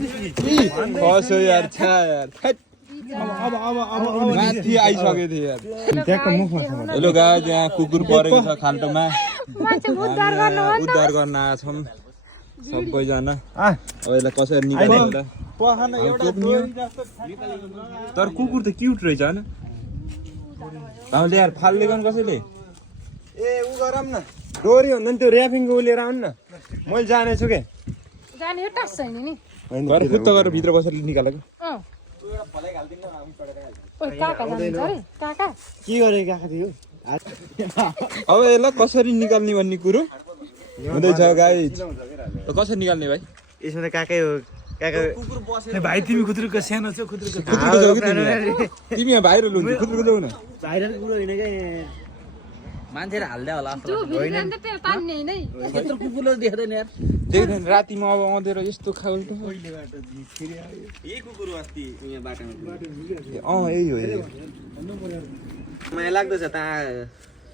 खस्यो यार छा यार अब माथि आइसकेको थियो यार त्यहाँको मुखमा छ हेलो गाइस यहाँ कुकुर परेको छ खाल्टोमा उद्धार गर्न आएका छौँ सबैजना अब यसलाई कसरी निकाल्नु तर कुकुर त क्युट रहेछ होइन हामीले यार फाल्ने गर्नु कसैले ए उ गरम न डोरी हुँदैन त्यो र्यापिङको उलेर आउनु न मैले जानेछु के जाने यो टास छैन नि गरे फुत्त गरेर भित्र कसरी निकालेको ओइ काका जान्छ अरे काका के गरे काका थियो अब यसलाई कसरी निकाल्ने भन्ने कुरो हुँदैछ गाइस कसरी निकाल्ने भाइ यसमा त काकै हो काका भाइ तिमी खुद्रुको सानो छ खुद्रुको तिमी यहाँ बाहिर लुन्छ खुद्रुको ल्याउ न भाइरल कुरो होइन के मान्छेले हाल्दै होला त्यो भिडियो त त्यो तान्ने नै यत्रो कुकुरले देख्दैन यार देख्दैन रातिमा अब आउँदै यस्तो खालको यही कुकुर अस्ति यहाँ बाटोमा यही हो माया लाग्दछ ता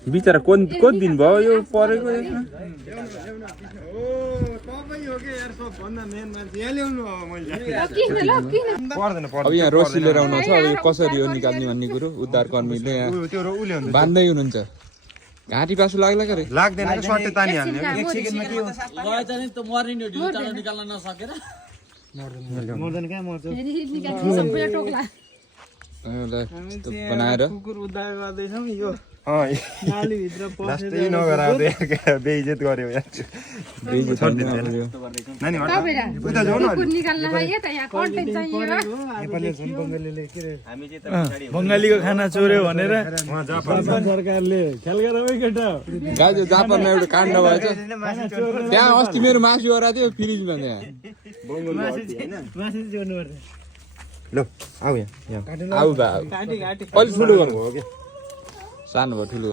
बिचरा को दिन भयो यो परेको यसमा पर्दैन अब यहाँ रस्सी लिएर आउनु छ अब यो कसरी हो निकाल्ने भन्ने कुरो उद्धार कर्मीले यहाँ त्यो उले हुन्छ बान्दै हुनुहुन्छ घाँटी पासु लाग्ला के लाग्दैन कि सट्टै तानिहाल्ने एक सेकेन्डमा के हुन्छ गएछ नि त मर्ने नि ढिलो चाँडो निकाल्न नसकेर मर्दैन कहाँ मर्छ फेरि निकाल्नु सबैले टोक्ला बनाएर कुकुर उद्धार गर्दैछौँ यो अँ नाली भित्र लास्टै नगर बेइज्जत गर्यो नानी उता जाऊ न कुकुर निकाल्न यता यहाँ कन्टेन्ट चाहियो नेपाली बङ्गालीले के रे बङ्गालीको खाना चोर्यो भनेर उहाँ जापान सरकारले ख्याल गर है केटा गाइस जापानमा एउटा काण्ड भएछ त्यहाँ अस्ति मेरो मासु ओरा थियो फ्रिजमा त्यहाँ मासु चोर्नु पर्छ ल आऊ यहाँ आऊ बा घाँटी घाँटी अलि ठुलो गर्नुभयो कि सानो भयो ठुलो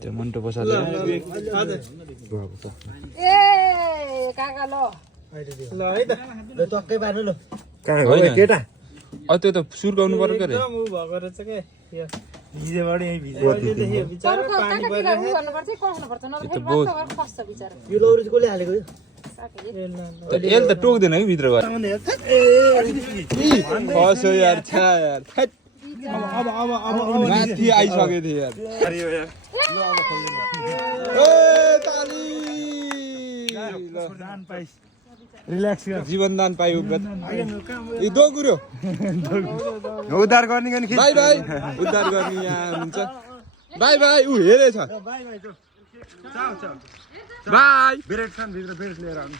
त्यो मन्टो बसाले ए काका ल ल है त ल टक्कै पार्नु ल कहाँ हो केटा त्यो त सुर्काउनु पर्यो के अरे एकदम उ भएको रहेछ के यो भिजेबाट यही भिजे बिचारा पानी काका गर्नुपर्छ कस्नुपर्छ नभए एक वर्ष खस्छ बिचारा यो लौरी कसले हालेको यो यसले त टोक्दैन कि भित्र गएर खस्यो यार छा यार माथि आइसकेको थियो यार दान पाइस रिल्याक्स गर जीवनदान पायो यो दो कुरो उद्धार गर्ने बाई बाई उद्धार गर्ने यहाँ हुन्छ बाई बाई ऊ हेरेछ बाई बेरेट छन् भित्र बेरेट लिएर आउनु